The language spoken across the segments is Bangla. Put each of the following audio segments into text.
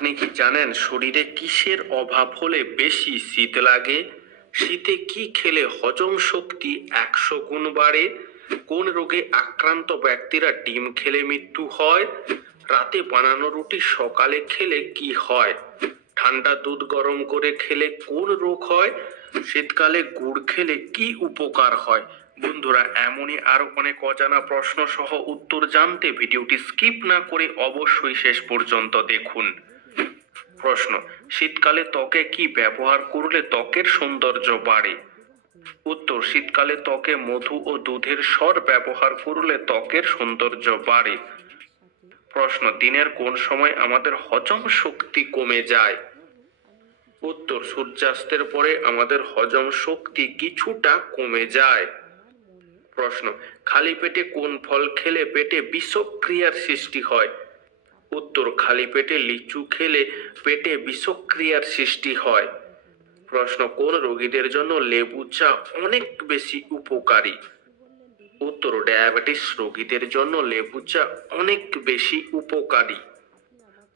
আপনি কি জানেন শরীরে কিসের অভাব হলে বেশি শীত লাগে? শীতে কি খেলে হজম শক্তি 100 গুণ বাড়ে? কোন রোগে আক্রান্ত ব্যক্তিরা ডিম খেলে মৃত্যু হয়? রাতে বানানো রুটি সকালে খেলে কি হয়? ঠান্ডা দুধ গরম করে খেলে কোন রোগ হয়? শীতকালে গুড় খেলে কি উপকার হয়? বন্ধুরা, এমনই আরো অনেক অজানা প্রশ্ন সহ উত্তর জানতে ভিডিওটি স্কিপ না করে অবশ্যই শেষ পর্যন্ত দেখুন। প্রশ্ন: শীতকালে ত্বকে কি ব্যবহার করলে ত্বকের সৌন্দর্য বাড়ে? উত্তর: শীতকালে ত্বকে মধু ও দুধের স্বর ব্যবহার করলে ত্বকের সৌন্দর্য বাড়ে। প্রশ্ন: দিনের কোন সময় আমাদের হজম শক্তি কমে যায়? উত্তর: সূর্যাস্তের পরে আমাদের হজম শক্তি কিছুটা কমে যায়। প্রশ্ন: খালি পেটে কোন ফল খেলে পেটে বিষক্রিয়ার সৃষ্টি হয়? উত্তর: খালি পেটে লিচু খেলে পেটে বিষক্রিয়ার সৃষ্টি হয়। প্রশ্ন: কোন রোগীদের জন্য লেবু চা অনেক বেশি উপকারী? উত্তর: ডায়াবেটিস রোগীদের জন্য লেবু চা অনেক বেশি উপকারী।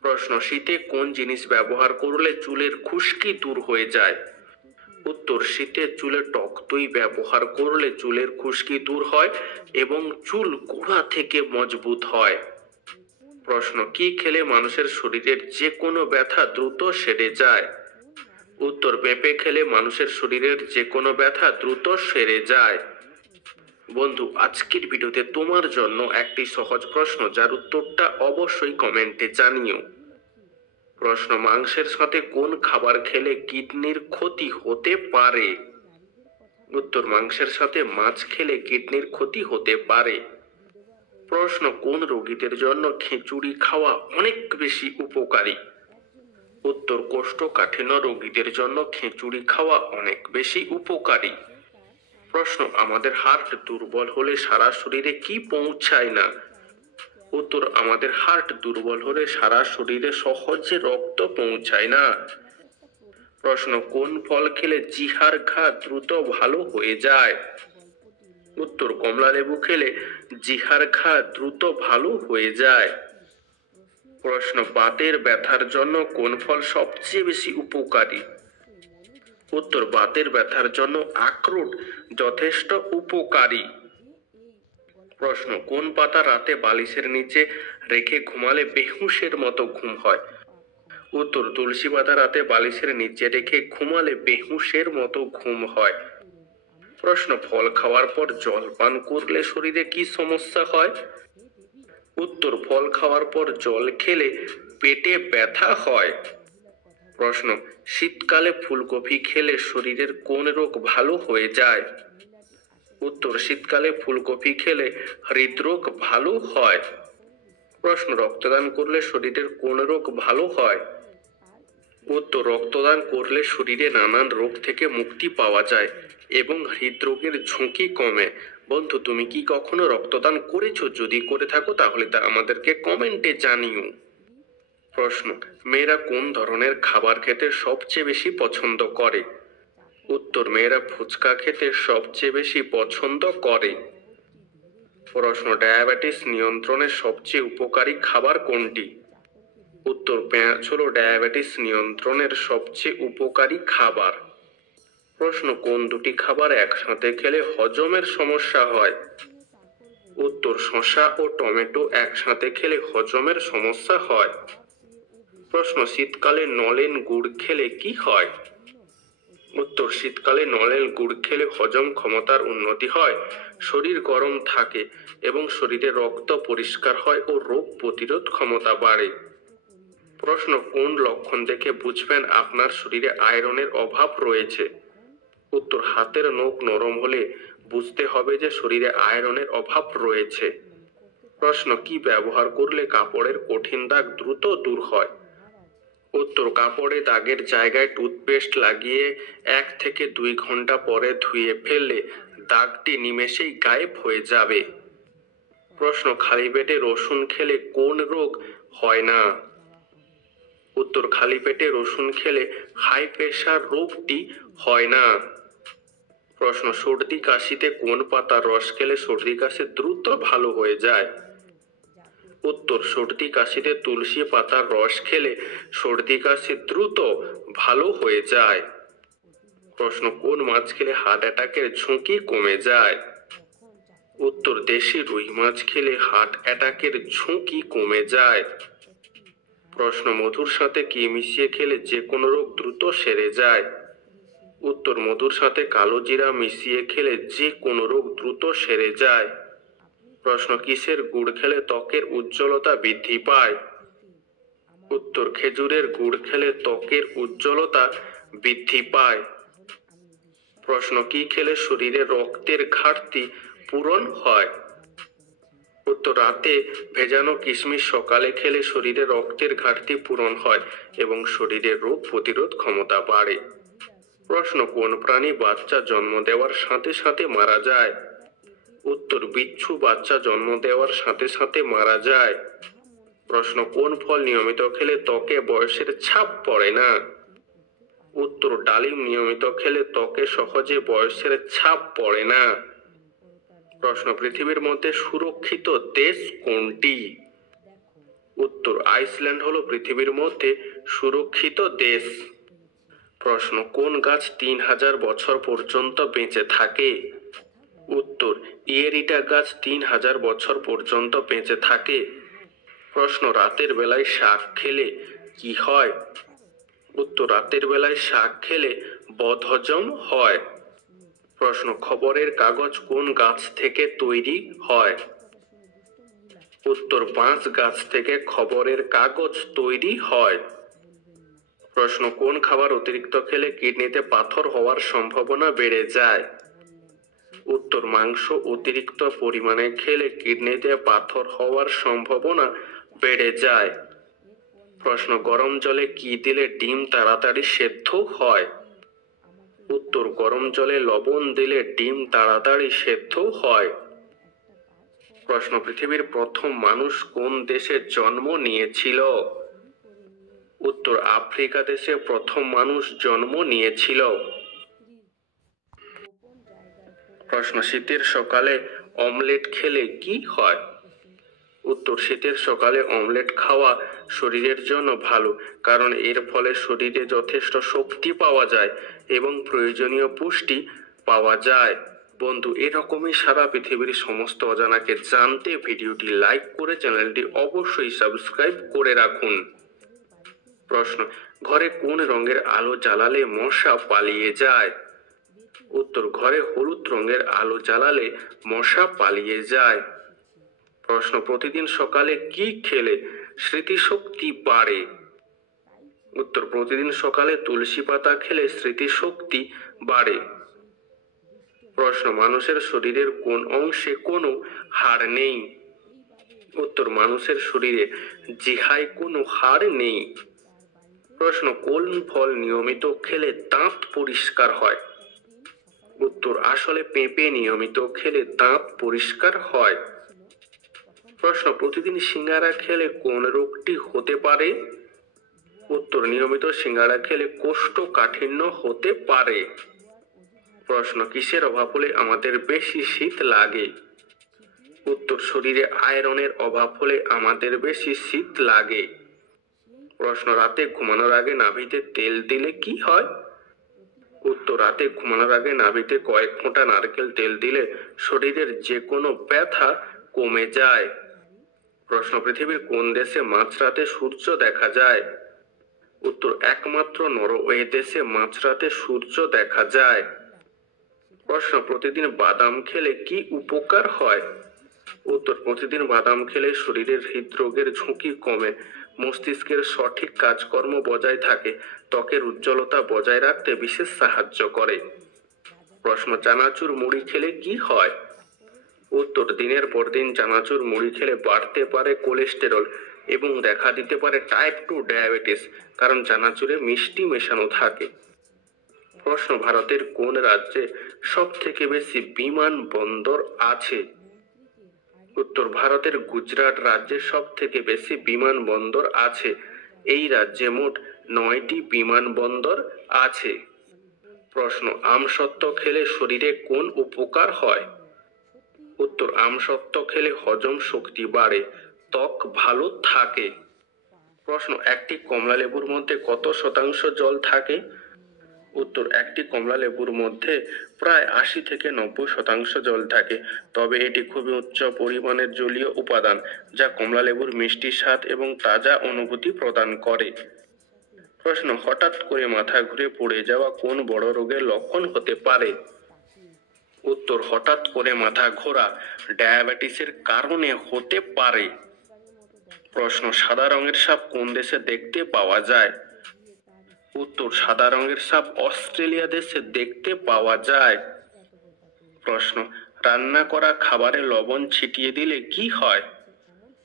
প্রশ্ন: শীতে কোন জিনিস ব্যবহার করলে চুলের খুশকি দূর হয়ে যায়? উত্তর: শীতে চুলে টক দই ব্যবহার করলে চুলের খুশকি দূর হয় এবং চুল গোড়া থেকে মজবুত হয়। প্রশ্ন: কি খেলে মানুষের শরীরের যে কোনো ব্যথা দ্রুত সেরে যায়? উত্তর: পেঁপে খেলে মানুষের শরীরের যে কোনো ব্যথা দ্রুত সেরে যায়। বন্ধু, আজকের ভিডিওতে তোমার জন্য একটি সহজ প্রশ্ন, যার উত্তরটা অবশ্যই কমেন্টে জানিও। প্রশ্ন: মাংসের সাথে কোন খাবার খেলে কিডনির ক্ষতি হতে পারে? উত্তর: মাংসের সাথে মাছ খেলে কিডনির ক্ষতি হতে পারে। প্রশ্ন: কোন রোগীদের জন্য খিচুড়ি খাওয়া অনেক বেশি উপকারী? উত্তর: কোষ্ঠকাঠিন্য রোগীদের জন্য খিচুড়ি খাওয়া অনেক বেশি উপকারী। প্রশ্ন: আমাদের হার্ট দুর্বল হলে সারা শরীরে কি পৌঁছায় না? উত্তর: আমাদের হার্ট দুর্বল হলে সারা শরীরে সহজে রক্ত পৌঁছায় না। প্রশ্ন: কোন ফল খেলে জিহার ঘা দ্রুত ভালো হয়ে যায়? উত্তর: কমলা লেবু খেলে জিহার ঘা দ্রুত ভালো হয়ে যায়। প্রশ্ন: বাতের ব্যথার জন্য কোন ফল সবচেয়ে বেশি উপকারী? উত্তর: বাতের ব্যথার জন্য আখরোট যথেষ্ট উপকারী। প্রশ্ন: কোন পাতা রাতে বালিশের নিচে রেখে ঘুমালে বেহুশের মতো ঘুম হয়? উত্তর: তুলসী পাতা রাতে বালিশের নিচে রেখে ঘুমালে বেহুশের মতো ঘুম হয়। প্রশ্ন: ফল খাওয়ার পর জল পান করলে শরীরে কি সমস্যা হয়? উত্তর: ফল খাওয়ার পর জল খেলে পেটে ব্যথা হয়। প্রশ্ন: শীতকালে ফুলকপি খেলে শরীরের কোন রোগ ভালো হয়ে যায়? উত্তর: শীতকালে ফুলকপি খেলে হৃদরোগ ভালো হয়। প্রশ্ন: রক্তদান করলে শরীরের কোন রোগ ভালো হয়? উত্তর: রক্তদান করলে শরীরে নানান রোগ থেকে মুক্তি পাওয়া যায় এবং হৃদরোগের ঝুঁকি কমে। বন্ধু, তুমি কি কখনো রক্তদান করেছো? যদি করে থাকো তাহলে তা আমাদেরকে কমেন্টে জানিও। প্রশ্ন: মেয়েরা কোন ধরনের খাবার খেতে সবচেয়ে বেশি পছন্দ করে? উত্তর: মেয়েরা ফুচকা খেতে সবচেয়ে বেশি পছন্দ করে। প্রশ্ন: ডায়াবেটিস নিয়ন্ত্রণে সবচেয়ে উপকারী খাবার কোনটি? উত্তর: পেঁয়াজ হলো ডায়াবেটিস নিয়ন্ত্রণের সবচেয়ে উপকারী খাবার। প্রশ্ন: কোন দুটি খাবার একসাথে খেলে হজমের সমস্যা হয়? উত্তর: শসা ও টমেটো একসাথে খেলে হজমের সমস্যা হয়। প্রশ্ন: শীতকালে নলেন গুড় খেলে কি হয়? উত্তর: শীতকালে নলেন গুড় খেলে হজম ক্ষমতার উন্নতি হয়, শরীর গরম থাকে এবং শরীরে রক্ত পরিষ্কার হয় ও রোগ প্রতিরোধ ক্ষমতা বাড়ে। প্রশ্ন: কোন লক্ষণ দেখে বুঝবেন আপনার শরীরে আয়রনের অভাব রয়েছে? উত্তর: হাতের নখ নরম হলে বুঝতে হবে যে শরীরে আয়রনের অভাব রয়েছে। প্রশ্ন: কি ব্যবহার করলে কাপড়ের কঠিন দাগ দ্রুত দূর হয়? উত্তর: কাপড়ে দাগের জায়গায় টুথপেস্ট লাগিয়ে 1 থেকে 2 ঘন্টা পরে ধুয়ে ফেললে দাগটি নিমেষেই গায়েব হয়ে যাবে। প্রশ্ন: খালি পেটে রসুন খেলে কোন রোগ হয় না? উত্তর: খালি পেটে রসুন খেলে হাই প্রেশার রোগটি হয় না। প্রশ্ন: সর্দি কাশিতে কোন পাতার রস খেলে সর্দি কাশি দ্রুত ভালো হয়ে যায়? উত্তর, সর্দি কাশিতে তুলসী পাতার রস খেলে সর্দি কাশি দ্রুত ভালো হয়ে যায়। প্রশ্ন, কোন মাছ খেলে হার্ট অ্যাটাকের ঝুঁকি কমে যায়? উত্তর, দেশি রুই মাছ খেলে হার্ট অ্যাটাকের ঝুঁকি কমে যায়। প্রশ্ন, মধুর সাথে কি মিশিয়ে খেলে যে কোনো রোগ দ্রুত সেরে যায়? উত্তর, মধুর সাথে কালো জিরা মিশিয়ে খেলে যে কোনো রোগ দ্রুত সেরে যায়। প্রশ্ন, কিসের গুড় খেলে ত্বকের উজ্জ্বলতা বৃদ্ধি পায়? উত্তর, খেজুরের গুড় খেলে ত্বকের উজ্জ্বলতা বৃদ্ধি পায়। প্রশ্ন, কি খেলে শরীরে রক্তের ঘাটতি পূরণ হয়? উত্তর, রাতে ভেজানো কিশমিশ সকালে খেলে শরীরে রক্তের ঘাটতি পূরণ হয় এবং শরীরের রোগ প্রতিরোধ ক্ষমতা বাড়ে। প্রশ্ন, কোন প্রাণী বাচ্চা জন্ম দেওয়ার সাথে সাথে মারা যায়? উত্তর, বিচ্ছু বাচ্চা জন্ম দেওয়ার সাথে সাথে মারা যায়। প্রশ্ন, কোন ফল নিয়মিত খেলে ত্বকে বয়সের ছাপ পড়ে না? উত্তর, ডালিম নিয়মিত খেলে ত্বকে সহজে বয়সের ছাপ পড়ে না। প্রশ্ন, পৃথিবীর মধ্যে সুরক্ষিত দেশ কোনটি? উত্তর, আইসল্যান্ড হলো পৃথিবীর মধ্যে সুরক্ষিত দেশ। প্রশ্ন, কোন গাছ 3000 বছর পর্যন্ত বেঁচে থাকে? উত্তর, ইয়েরিটা গাছ 3000 বছর পর্যন্ত বেঁচে থাকে। প্রশ্ন, রাতের বেলায় শাক খেলে কি হয়? উত্তর, রাতের বেলায় শাক খেলে বদহজম হয়। প্রশ্ন, খবরের কাগজ কোন গাছ থেকে তৈরি হয়? উত্তর, বাঁশ গাছ থেকে খবরের কাগজ তৈরি হয়। প্রশ্ন, কোন খাবার অতিরিক্ত খেলে কিডনিতে পাথর হওয়ার সম্ভাবনা বেড়ে যায়? উত্তর, মাংস অতিরিক্ত পরিমাণে খেলে কিডনিতে পাথর হওয়ার সম্ভাবনা বেড়ে যায়। প্রশ্ন, গরম জলে কি দিলে ডিম তাড়াতাড়ি সেদ্ধ হয়? উত্তর, গরম জলে লবণ দিলে ডিম তাড়াতাড়ি সেদ্ধ হয়। প্রশ্ন, পৃথিবীর প্রথম মানুষ কোন দেশে জন্ম নিয়েছিল? উত্তর, আফ্রিকা দেশে প্রথম মানুষ জন্ম নিয়েছিল। প্রশ্ন, শীতের সকালে অমলেট খেলে কি হয়? উত্তর, শীতের সকালে অমলেট খাওয়া শরীরের জন্য ভালো, কারণ এর ফলে শরীরে যথেষ্ট শক্তি পাওয়া যায় এবং প্রয়োজনীয় পুষ্টি পাওয়া যায়। বন্ধু, এরকমই সারা পৃথিবীর সমস্ত অজানাকে জানতে ভিডিওটি লাইক করে চ্যানেলটি অবশ্যই সাবস্ক্রাইব করে রাখুন। প্রশ্ন, ঘরে কোন রঙের আলো জ্বালালে মশা পালিয়ে যায়? উত্তর, ঘরে হলুদ রঙের আলো জ্বালালে মশা পালিয়ে যায়। প্রশ্ন, প্রতিদিন সকালে কি খেলে স্মৃতিশক্তি বাড়ে? উত্তর, প্রতিদিন সকালে তুলসী পাতা খেলে স্মৃতিশক্তি বাড়ে। প্রশ্ন, মানুষের শরীরের কোন অংশে কোনো হাড় নেই? উত্তর, মানুষের শরীরে জিহায় কোনো হাড় নেই। প্রশ্ন, কোন ফল নিয়মিত খেলে দাঁত পরিষ্কার হয়? উত্তর, আসলে পেঁপে নিয়মিত খেলে দাঁত পরিষ্কার হয়। প্রশ্ন, প্রতিদিন সিঙ্গারা খেলে কোন রোগটি হতে পারে? উত্তর, নিয়মিত সিঙ্গারা খেলে কোষ্ঠকাঠিন্য হতে পারে। প্রশ্ন, কিসের অভাব হলে আমাদের বেশি শীত লাগে? উত্তর, শরীরে আয়রনের অভাব হলে আমাদের বেশি শীত লাগে। প্রশ্ন, রাতে ঘুমানোর আগে নাভিতে তেল দিলে কি হয়? উত্তর, রাতে ঘুমানোর আগে নাভিতে কয়েক ফোঁটা নারকেল তেল দিলে শরীরের যে কোনো ব্যথা কমে যায়। প্রশ্ন, পৃথিবীর কোন দেশে মাঝরাতে সূর্য দেখা যায়? উত্তর, একমাত্র নরওয়ে দেশে মাঝরাতে সূর্য দেখা যায়। প্রশ্ন, প্রতিদিন বাদাম খেলে কি উপকার হয়? উত্তর, প্রতিদিন বাদাম খেলে শরীরের হৃদরোগের ঝুঁকি কমে, মস্তিষ্কের সঠিক কাজকর্ম বজায় থাকে, ত্বকের উজ্জ্বলতা বজায় রাখতে বিশেষ সাহায্য করে। প্রশ্ন, চানাচুর মুড়ি খেলে কি হয়? উত্তর, দিনের পর দিন চানাচুর মুড়ি খেলে বাড়তে পারে কোলেস্টেরল এবং দেখা দিতে পারে টাইপ 2 ডায়াবেটিস, কারণ চানাচুরে মিষ্টি মেশানো থাকে। প্রশ্ন, ভারতের কোন রাজ্যে সব থেকে বেশি বিমানবন্দর আছে? উত্তর, ভারতের গুজরাট রাজ্যে সব থেকে বেশি বিমানবন্দর আছে। এই রাজ্যে মোট 9টি বিমানবন্দর আছে। প্রশ্ন, আমসত্ত্ব খেলে শরীরে কোন উপকার হয়? উত্তর, আমসত্ত্ব খেলে হজম শক্তি বাড়ে, ত্বক ভালো থাকে? প্রশ্ন, একটি কমলা লেবুর মধ্যে কত শতাংশ জল থাকে? উত্তর, একটি কমলা লেবুর মধ্যে প্রায় 80 থেকে 90% জল থাকে, তবে এটি খুবই উচ্চ পরিমাণের জলীয় উপাদান যা কমলা লেবুর মিষ্টি স্বাদ এবং তাজা অনুভূতি প্রদান করে। প্রশ্ন, হঠাৎ করে মাথা ঘুরে পড়ে যাওয়া কোন বড় রোগের লক্ষণ হতে পারে? উত্তর, হঠাৎ করে মাথা ঘোরা ডায়াবেটিসের কারণে হতে পারে। প্রশ্ন, সাদা রঙের সাপ কোন দেশে দেখতে পাওয়া যায়? উত্তর, সাদা রঙের সাপ অস্ট্রেলিয়া দেশে দেখতে পাওয়া যায়। প্রশ্ন, রান্না করা খাবারে লবণ ছিটিয়ে দিলে কি হয়?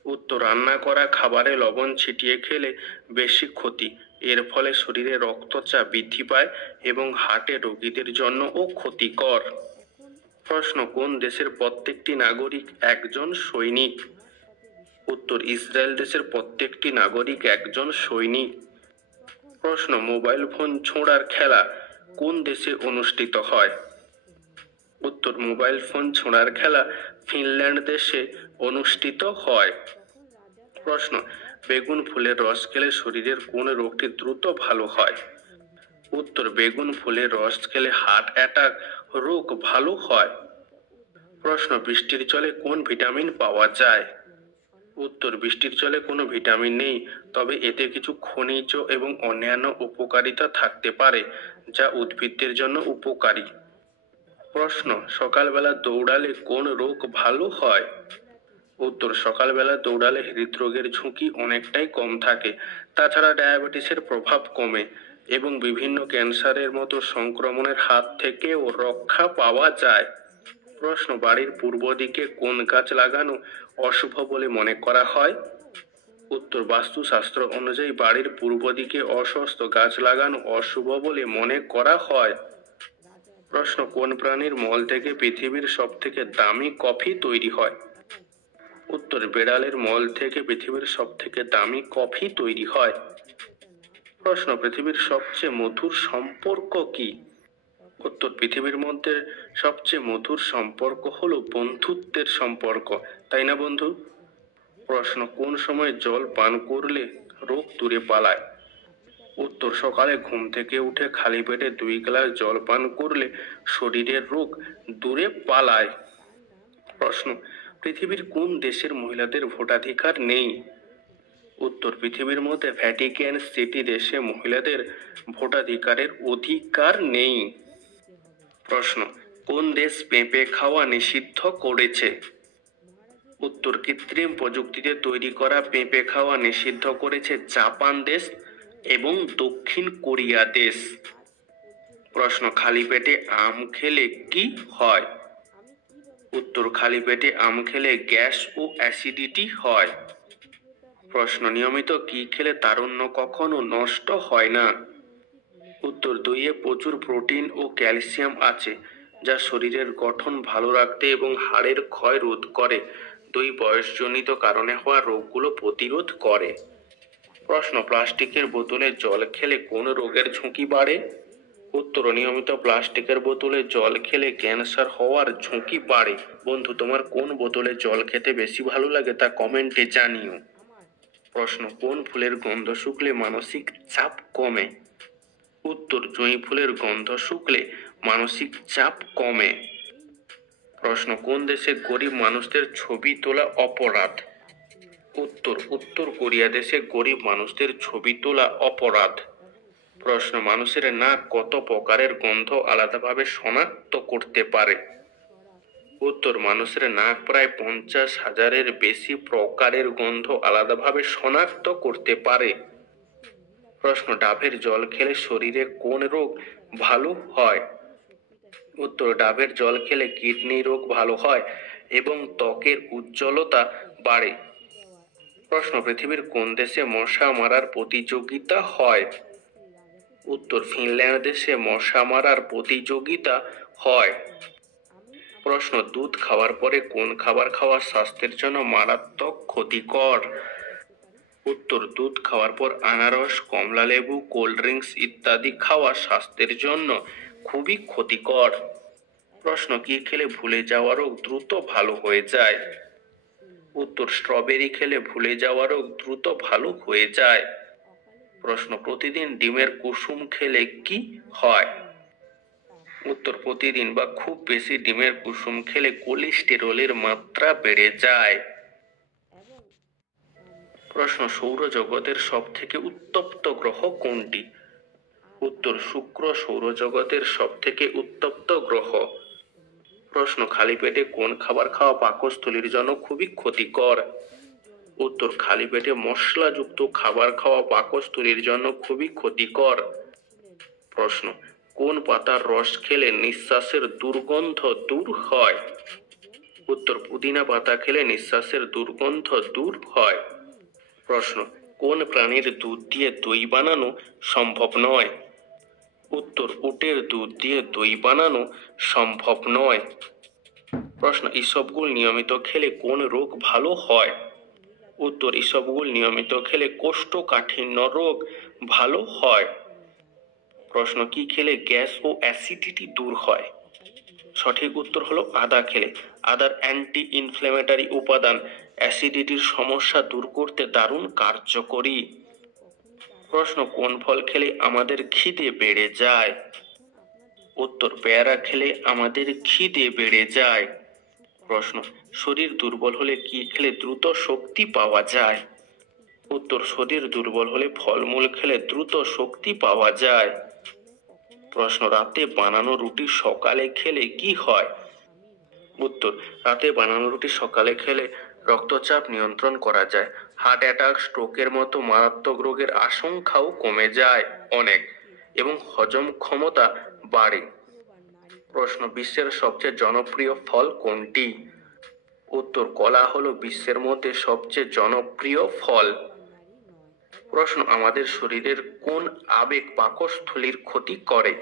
উত্তর, রান্না করা খাবারে লবণ ছিটিয়ে খেলে বেশি ক্ষতি। এর ফলে শরীরে রক্তচাপ বৃদ্ধি পায় এবং হার্টের রোগীদের জন্যও ক্ষতিকর। প্রশ্ন, কোন দেশের প্রত্যেকটি নাগরিক একজন সৈনিক? উত্তর, ইসরায়েল দেশের প্রত্যেকটি নাগরিক একজন সৈনিক। প্রশ্ন, মোবাইল ফোন ছোঁড়ার খেলা কোন দেশে অনুষ্ঠিত হয়? উত্তর, মোবাইল ফোন ছোঁড়ার খেলা ফিনল্যান্ড দেশে অনুষ্ঠিত হয়। প্রশ্ন, বেগুন ফুলের রস খেলে শরীরের কোন রোগটি দ্রুত ভালো হয়? উত্তর, বেগুন ফুলের রস খেলে হার্ট অ্যাটাক রোগ ভালো হয়। প্রশ্ন, বৃষ্টির জলে কোন ভিটামিন পাওয়া যায়? উত্তর, বৃষ্টির জলে কোনো ভিটামিন নেই, তবে এতে কিছু খনিজ এবং অন্যান্য উপকারিতা থাকতে পারে যা উদ্ভিদদের জন্য উপকারী। প্রশ্ন, সকালবেলা দৌড়ালে কোন রোগ ভালো হয়? উত্তর, সকালবেলা দৌড়ালে হৃদরোগের ঝুঁকি অনেকটাই কম থাকে। তাছাড়া ডায়াবেটিসের প্রভাব কমে এবং বিভিন্ন ক্যান্সারের মতো সংক্রমণের হাত থেকেও রক্ষা পাওয়া যায়। প্রশ্ন, বাড়ির পূর্ব দিকে কোন গাছ লাগানো অশুভ বলে মনে করা হয়? উত্তর, বাস্তুশাস্ত্র অনুযায়ী বাড়ির পূর্ব দিকে অস্বস্ত গাছ লাগানো অশুভ বলে মনে করা হয়। প্রশ্ন, কোন প্রাণীর মল থেকে পৃথিবীর সবথেকে দামি কফি তৈরি হয়? উত্তর, বিড়ালের মল থেকে পৃথিবীর সবথেকে দামি কফি তৈরি হয়। প্রশ্ন, পৃথিবীর সবচেয়ে মধুর সম্পর্ক কি? উত্তর, পৃথিবীর মধ্যে সবচেয়ে মধুর সম্পর্ক হলো বন্ধুত্বের সম্পর্ক, তাই না বন্ধু? প্রশ্ন, কোন সময় জল পান করলে রোগ দূরে পালায়? উত্তর, সকালে ঘুম থেকে উঠে খালি পেটে 2 গ্লাস জল পান করলে শরীরের রোগ দূরে পালায়। প্রশ্ন, পৃথিবীর কোন দেশের মহিলাদের ভোটাধিকার নেই? উত্তর, পৃথিবীর মধ্যে ভ্যাটিকান সিটি দেশে মহিলাদের ভোটাধিকারের অধিকার নেই। প্রশ্ন, কোন দেশ পেঁপে খাওয়া নিষিদ্ধ করেছে? উত্তর, কৃত্রিম প্রযুক্তিতে তৈরি করা পেঁপে খাওয়া নিষিদ্ধ করেছে জাপান দেশ এবং দক্ষিণ কোরিয়া দেশ। প্রশ্ন, খালি পেটে আম খেলে কি হয়? উত্তর, খালি পেটে আম খেলে গ্যাস ও অ্যাসিডিটি হয়। প্রশ্ন, নিয়মিত কি খেলে তারুণ্য কখনো নষ্ট হয় না? উত্তর, দইয়ে প্রচুর প্রোটিন ও ক্যালসিয়াম আছে যা শরীরের গঠন ভালো রাখতে এবং হাড়ের ক্ষয় রোধ করে। দই বয়সজনিত কারণে হওয়া রোগগুলো প্রতিরোধ করে। প্রশ্ন, প্লাস্টিকের বোতলে জল খেলে কোন রোগের ঝুঁকি বাড়ে? উত্তর, নিয়মিত প্লাস্টিকের বোতলে জল খেলে ক্যান্সার হওয়ার ঝুঁকি বাড়ে। বন্ধু, তোমার কোন বোতলে জল খেতে বেশি ভালো লাগে তা কমেন্টে জানিও। প্রশ্ন, কোন ফুলের গন্ধ শুকলে মানসিক চাপ কমে? উত্তর, জুঁই ফুলের গন্ধ শুকলে মানসিক চাপ কমে। প্রশ্ন, কোন দেশে গরিব মানুষদের ছবি তোলা অপরাধ? উত্তর, উত্তর কোরিয়া দেশে গরিব মানুষদের ছবি তোলা অপরাধ। প্রশ্ন, মানুষের নাক কত প্রকারের গন্ধ আলাদাভাবে শনাক্ত করতে পারে? উত্তর, মানুষের নাক প্রায় 50,000-এর বেশি প্রকারের গন্ধ আলাদাভাবে শনাক্ত করতে পারে। প্রশ্ন, ডাবের জল খেলে শরীরে কোন রোগ ভালো হয়? উত্তর, ডাবের জল খেলে কিডনি রোগ ভালো হয় এবং ত্বকের উজ্জ্বলতা বাড়ে। প্রশ্ন, পৃথিবীর কোন দেশে মশা মারার প্রতিযোগিতা হয়? উত্তর, ফিনল্যান্ড দেশে মশা মারার প্রতিযোগিতা হয়। প্রশ্ন, দুধ খাওয়ার পরে কোন খাবার খাওয়া স্বাস্থ্যের জন্য মারাত্মক ক্ষতিকর? উত্তর, দুধ খাওয়ার পর আনারস, কমলা লেবু, কোল্ড ড্রিঙ্কস ইত্যাদি খাওয়া স্বাস্থ্যের জন্য খুবই ক্ষতিকর। প্রশ্ন, কি খেলে ভুলে যাওয়া রোগ দ্রুত ভালো হয়ে যায়? উত্তর, স্ট্রবেরি খেলে ভুলে যাওয়া রোগ দ্রুত ভালো হয়ে যায়। প্রশ্ন, প্রতিদিন ডিমের কুসুম খেলে কি হয়? উত্তর, প্রতিদিন বা খুব বেশি ডিমের কুসুম খেলে কোলেস্টেরলের মাত্রা বেড়ে যায়। প্রশ্ন, সৌরজগতের সব থেকে উত্তপ্ত গ্রহ কোনটি? উত্তর, শুক্র সৌরজগতের সব থেকে উত্তপ্ত গ্রহ। প্রশ্ন, খালি পেটে কোন খাবার খাওয়া পাকস্থলীর জন্য খুবই ক্ষতিকর? উত্তর, খালি পেটে মশলাযুক্ত খাবার খাওয়া পাকস্থলীর জন্য খুবই ক্ষতিকর। প্রশ্ন, কোন পাতার রস খেলে নিঃশ্বাসের দুর্গন্ধ দূর হয়? উত্তর, পুদিনা পাতা খেলে নিঃশ্বাসের দুর্গন্ধ দূর হয়। প্রশ্ন, কোন প্রাণীর দুধ দিয়ে দই বানানো সম্ভব নয়? উত্তর, উটের দুধ দিয়ে দই বানানো সম্ভব নয়। প্রশ্ন, ইসবগুল নিয়মিত খেলে কোন রোগ ভালো হয়? উত্তর, ইসবগুল নিয়মিত খেলে কোষ্ঠকাঠিন্য রোগ ভালো হয়। প্রশ্ন, কি খেলে গ্যাস ও অ্যাসিডিটি দূর হয়? সঠিক উত্তর হলো আদা খেলে। আদার অ্যান্টি ইনফ্ল্যামেটরি উপাদান অ্যাসিডিটির সমস্যা দূর করতে দারুণ কার্যকরী। প্রশ্ন, কোন ফল খেলে আমাদের খিদে বেড়ে যায়? উত্তর, পেয়ারা খেলে আমাদের খিদে বেড়ে যায়। প্রশ্ন, শরীর দুর্বল হলে কি খেলে দ্রুত শক্তি পাওয়া যায়? উত্তর, শরীর দুর্বল হলে ফলমূল খেলে দ্রুত শক্তি পাওয়া যায়। প্রশ্ন, রাতে বানানো রুটি সকালে খেলে কি হয়? উত্তর, রাতে বানানো রুটি সকালে খেলে রক্তচাপ নিয়ন্ত্রণ করা যায়, হার্ট অ্যাটাক, স্ট্রোকের মতো মারাত্মক রোগের আশঙ্কাও কমে যায় অনেক, এবং হজম ক্ষমতা বাড়ে। প্রশ্ন, বিশ্বের সবচেয়ে জনপ্রিয় ফল কোনটি? উত্তর, কলা হলো বিশ্বের মধ্যে সবচেয়ে জনপ্রিয় ফল। প্রশ্ন, আমাদের শরীরের কোন আবেগ পাকস্থলীর ক্ষতি করে?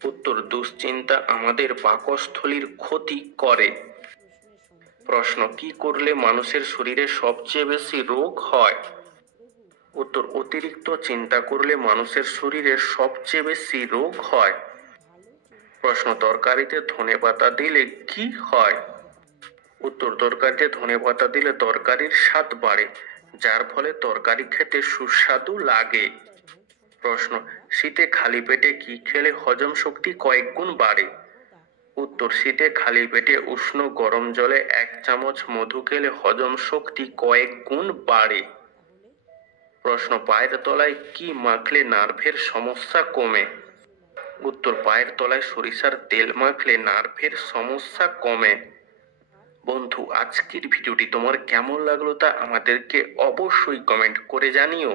উত্তর, দুশ্চিন্তা আমাদের পাকস্থলীর ক্ষতি করে। প্রশ্ন, কি করলে মানুষের শরীরে সবচেয়ে বেশি রোগ হয়? উত্তর, অতিরিক্ত চিন্তা করলে মানুষের শরীরে সবচেয়ে বেশি রোগ হয়। প্রশ্ন, তরকারিতে ধনেপাতা দিলে কি হয়? উত্তর, তরকারিতে ধনেপাতা দিলে তরকারির স্বাদ বাড়ে, যার ফলে তরকারি খেতে সুস্বাদু লাগে। প্রশ্ন, শীতে খালি পেটে কি খেলে হজম শক্তি কয়েক গুণ বাড়ে? উত্তর, শীতে খালি পেটে উষ্ণ গরম জলে 1 চামচ মধু খেলে হজম শক্তি কয়েক গুণ বাড়ে। প্রশ্ন, পায়ের তলায় কি মাখলে নার্ভের সমস্যা কমে? উত্তর, পায়ের তলায় সরিষার তেল মাখলে নার্ভের সমস্যা কমে। বন্ধু, আজকের ভিডিওটি তোমার কেমন লাগলো তা আমাদেরকে অবশ্যই কমেন্ট করে জানিও।